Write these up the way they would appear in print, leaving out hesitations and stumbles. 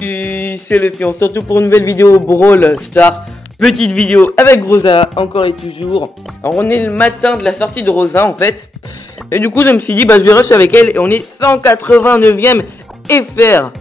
Et c'est le fion, surtout pour une nouvelle vidéo Brawl Stars. Petite vidéo avec Rosa, encore et toujours. Alors on est le matin de la sortie de Rosa en fait. Et du coup je me suis dit bah je vais rush avec elle. Et on est 189e FR.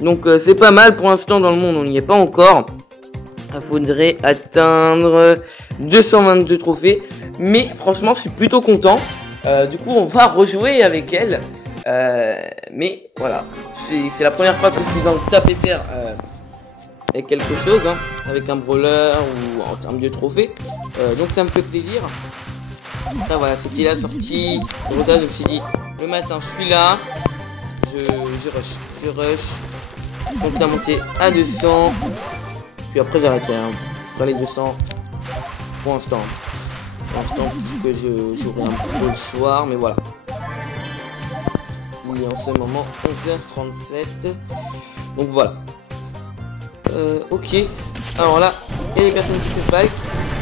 Donc c'est pas mal pour l'instant dans le monde, on n'y est pas encore. Il faudrait atteindre 222 trophées. Mais franchement je suis plutôt content. Du coup on va rejouer avec elle. Mais voilà, c'est la première fois que je suis dans le top FR avec quelque chose, hein, avec un brawler ou en termes de trophées. Donc ça me fait plaisir. Ah, voilà, c'était la sortie. De Rosa, je me suis dit, le matin je suis là, je rush. Je compte la monter à 200. Puis après j'arrêterai hein, dans les 200 pour l'instant. Pour l'instant, que je jouerai un peu le soir, mais voilà. Il est en ce moment 11h37. Donc voilà. Ok. Alors là, il y a des personnes qui se fight.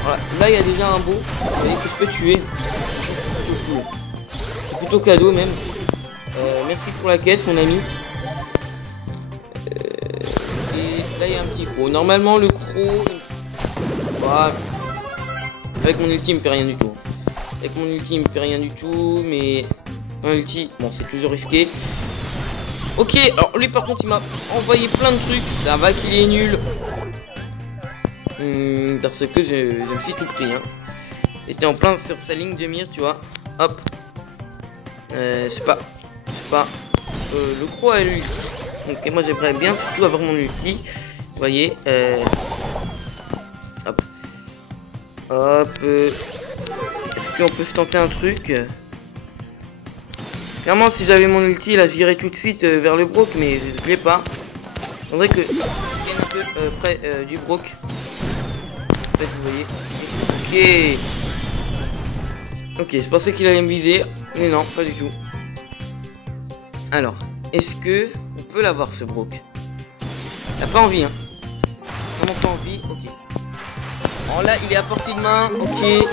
Voilà. Là, il y a déjà un beau. Vous voyez que je peux tuer. C'est plutôt cadeau même. Merci pour la caisse, mon ami. Et là, il y a un petit croc. Normalement, le croc. Voilà. Avec mon ulti, il me fait rien du tout. Avec mon ulti, il me fait rien du tout. Mais un ulti, bon, c'est toujours risqué. Ok, alors lui par contre il m'a envoyé plein de trucs. Ça va qu'il est nul. Parce que je me suis tout pris hein. J'étais en plein sur sa ligne de mire, tu vois. Hop. Je sais pas. Le croc à lui. Donc moi j'aimerais bien surtout avoir mon ulti. Vous voyez. Hop. Hop. Est-ce qu'on peut se tenter un truc? Clairement, si j'avais mon ulti, là, j'irais tout de suite vers le Brock, mais je l'ai pas. On dirait que je gagne un peu près du Brock. En fait, vous voyez. Ok. Ok, je pensais qu'il allait me viser, mais non, pas du tout. Alors, est-ce que on peut l'avoir ce Brock? T'as pas envie, hein? Vraiment pas envie. Ok. Alors là, il est à portée de main. Ok.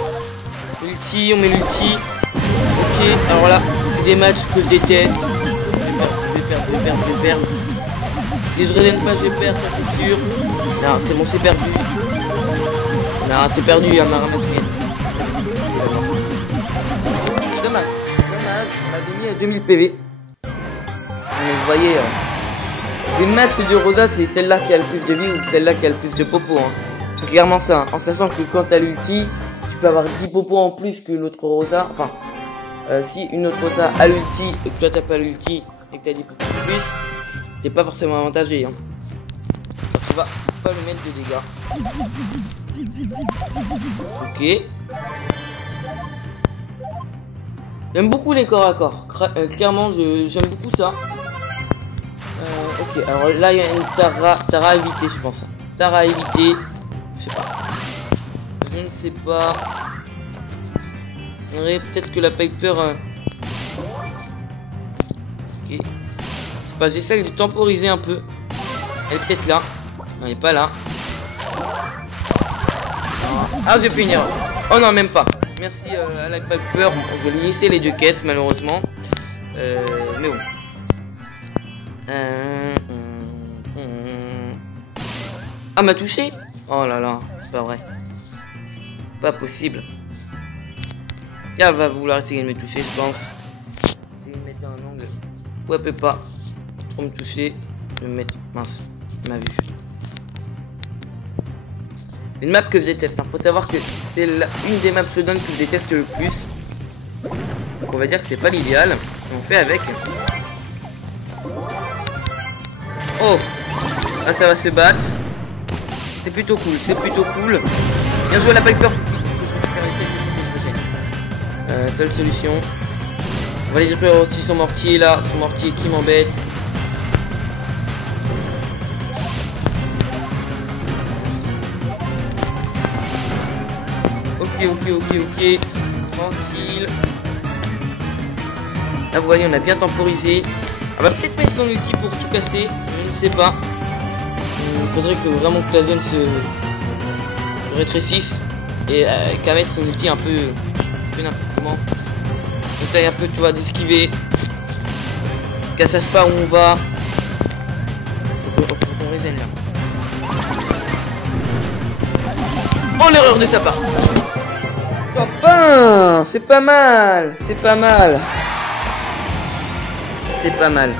Ulti, on met l'ulti. Ok, alors là. Des matchs que je déteste. Je vais perdre. Si je reviens pas, je vais perdre, ça c'est sûr. Non, c'est bon, c'est perdu. Non, c'est perdu, il y en a ramassé. Dommage, on a gagné à 2000 PV. Mais vous voyez, les matchs de Rosa, c'est celle-là qui a le plus de vie ou celle-là qui a le plus de popo. Hein. C'est clairement ça, hein. En sachant que quand t'as l'ulti, tu peux avoir 10 popos en plus que l'autre Rosa. Enfin. Si une autre Rosa a l'ulti et que toi t'as pas l'ulti et que t'as des plus, t'es pas forcément avantagé. Hein. Tu vas pas le mettre de dégâts. Ok. J'aime beaucoup les corps à corps. Clairement, j'aime beaucoup ça. Ok, alors là il y a une Tara à éviter, je pense. Tara à éviter. Je sais pas. Je ne sais pas. Peut-être que la Piper. Ok. Bah, j'essaie de temporiser un peu. Elle est peut-être là. Non, elle est pas là. Ah, j'ai fait une erreur. Oh non, même pas. Merci à la Piper. Je vais laisser les deux caisses, malheureusement. Mais bon. Ah, m'a touché. Oh là là, c'est pas vrai. Pas possible. Elle va vouloir essayer de me toucher, je pense. Essayer de me mettre dans un angle où elle peut pas trop me toucher. Je vais me mettre. Mince, elle m'a vu. Une map que je déteste. Hein. Faut savoir que c'est une des maps Showdown que je déteste le plus. Donc on va dire que c'est pas l'idéal. On fait avec. Oh, là ça va se battre. C'est plutôt cool, Bien joué la Piper. Seule solution. On va aller détruire aussi son mortier là, son mortier qui m'embête. Ok. Tranquille. Là vous voyez, on a bien temporisé. On va peut-être mettre son ulti pour tout casser, je ne sais pas. Il faudrait que vraiment que la zone se rétrécisse et qu'à mettre son ulti un peu n'importe comment. Essaye un peu, tu vois, d'esquiver. Qu'elle sache pas où on va. scène là. Oh, l'erreur de sa part. Top 1. C'est pas mal. C'est pas mal. C'est pas mal.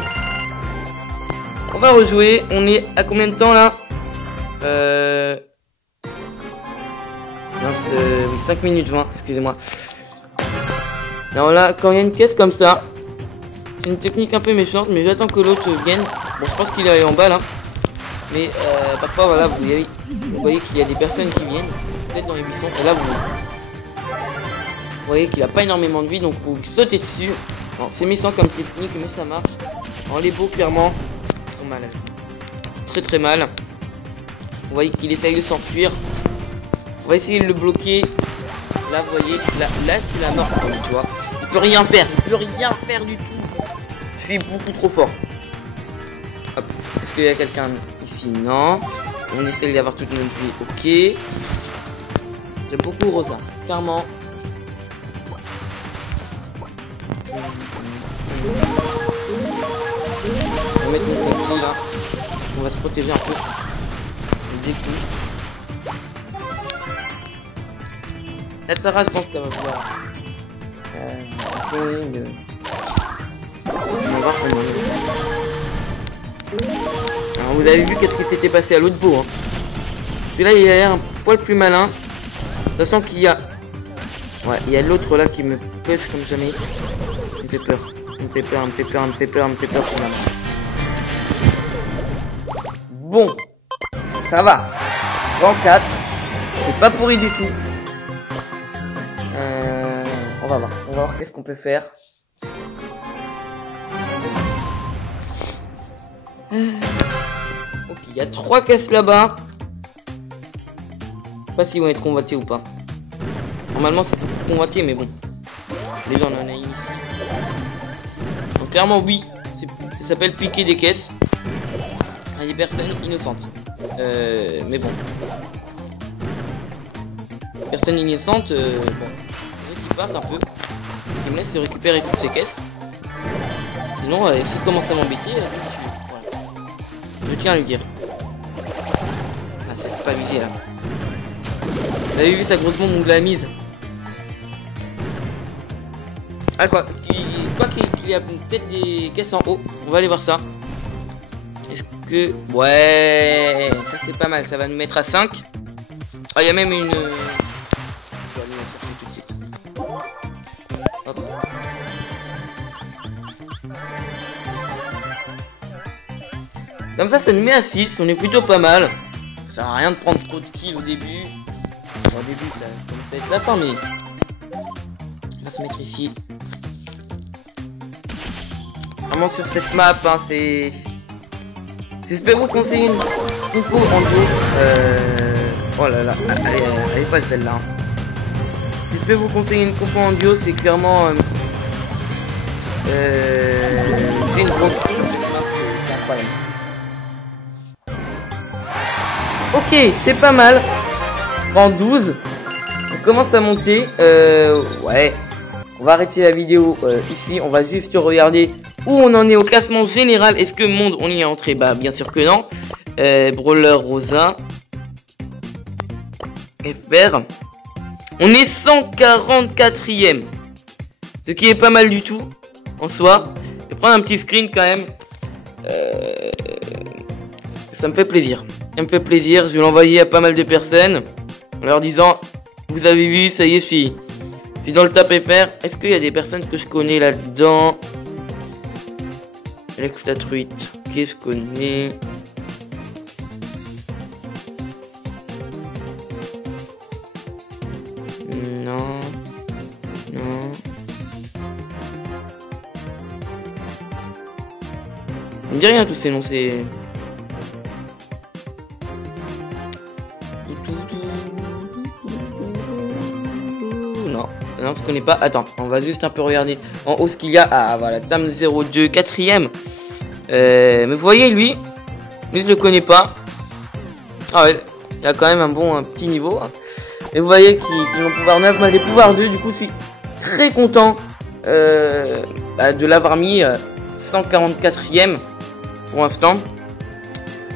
On va rejouer. On est à combien de temps là? Mince, oui, 5 minutes 20, excusez-moi. Alors là, quand il y a une caisse comme ça, c'est une technique un peu méchante, mais j'attends que l'autre vienne. Bon, je pense qu'il est allé en bas là. Mais parfois, voilà, vous voyez qu'il y a des personnes qui viennent, peut-être dans les buissons. Et là, vous voyez qu'il a pas énormément de vie, donc vous sautez dessus. C'est méchant comme technique, mais ça marche. Alors, les beaux, clairement, sont mal. Très très mal. Vous voyez qu'il essaye de s'enfuir. On va essayer de le bloquer. Là, vous voyez, là c'est la mort, tu vois. Il peut rien faire, il peut rien faire du tout. Je suis beaucoup trop fort. Hop. Est-ce qu'il y a quelqu'un ici? Non. On essaye d'avoir toute notre vie. Ok. J'aime beaucoup Rosa, clairement. On va mettre notre petit là. On va se protéger un peu. Des coups. La Tara, je pense qu'elle va pouvoir essayer de... On va voir comment. Alors vous avez vu qu'est-ce qui s'était passé à l'autre bout, hein. Celui-là il a l'air un poil plus malin. Sachant qu'il y a... Ouais, il y a l'autre là qui me pêche comme jamais. Il me fait peur. Il me fait peur, il me fait peur, il me fait peur, il me fait peur finalement. Bon. Ça va. 24. C'est pas pourri du tout. On va voir qu'est-ce qu'on peut faire. Ok, il y a 3 caisses là-bas. Je sais pas s'ils vont être convoités ou pas. Normalement c'est convoité, mais bon. Déjà on en a une ici. Donc clairement oui, ça s'appelle piquer des caisses. Il y a des personnes innocentes. Mais bon. Personne innocente, bon. Qui partent un peu. Qui me laisse récupérer toutes ces caisses. Sinon, s'il commence à m'embêter, voilà. Je tiens à lui dire. Ah, c'est pas visé là. Vous avez vu sa grosse bombe où l'a mise? Ah quoi qu'il y a peut-être des caisses en haut. On va aller voir ça. Est-ce que... Ouais, ça c'est pas mal. Ça va nous mettre à 5. Ah, il y a même une... Comme ça nous met à 6, on est plutôt pas mal. Ça sert à rien de prendre trop de kills au début. Bon, au début ça commence à être la fin, mais... On va se mettre ici. Vraiment sur cette map, hein, c'est... Je peux vous conseiller une compo en duo. Oh là là, elle est pas celle-là. Hein. Si je peux vous conseiller une compo en duo, c'est clairement... c'est une grosse... C'est incroyable. Ok, c'est pas mal. En 12. On commence à monter. Ouais. On va arrêter la vidéo ici. On va juste regarder où on en est au classement général. Est-ce que monde on y est entré? Bah bien sûr que non. Brawler Rosa. FR. On est 144e. Ce qui est pas mal du tout. En soi. Je vais prendre un petit screen quand même. Ça me fait plaisir. Ça me fait plaisir, je vais l'envoyer à pas mal de personnes en leur disant: vous avez vu, ça y est, je suis dans le top FR. Est-ce qu'il y a des personnes que je connais là-dedans? Alex la truite, ok, je connais. Non. Non. On me dit rien tous ces noms, c'est... Non, on se connaît pas. Attends, on va juste un peu regarder en haut ce qu'il y a. Ah voilà, Tam 02, 4ème. Mais vous voyez lui je le connais pas. Ah ouais, il a quand même un petit niveau. Et vous voyez qu'ils vont pouvoir 9, moi les pouvoirs 2. Du coup, je suis très content de l'avoir mis 144ème pour l'instant.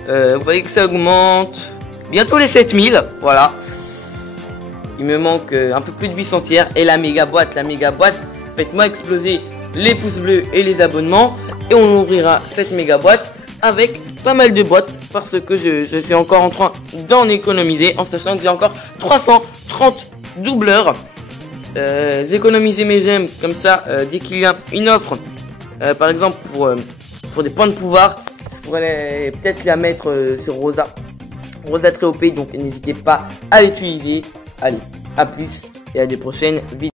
Vous voyez que ça augmente. Bientôt les 7000. Voilà. Il me manque un peu plus de 800 tiers. Et la méga boîte. Faites-moi exploser les pouces bleus et les abonnements. Et on ouvrira cette méga boîte avec pas mal de boîtes. Parce que je suis encore en train d'en économiser. En sachant que j'ai encore 330 doubleurs. Économiser mes gemmes. Comme ça, dès qu'il y a une offre. Par exemple pour des points de pouvoir. Je pourrais peut-être la mettre sur Rosa. Rosa très OP. Donc n'hésitez pas à l'utiliser. Allez, à plus et à des prochaines vidéos.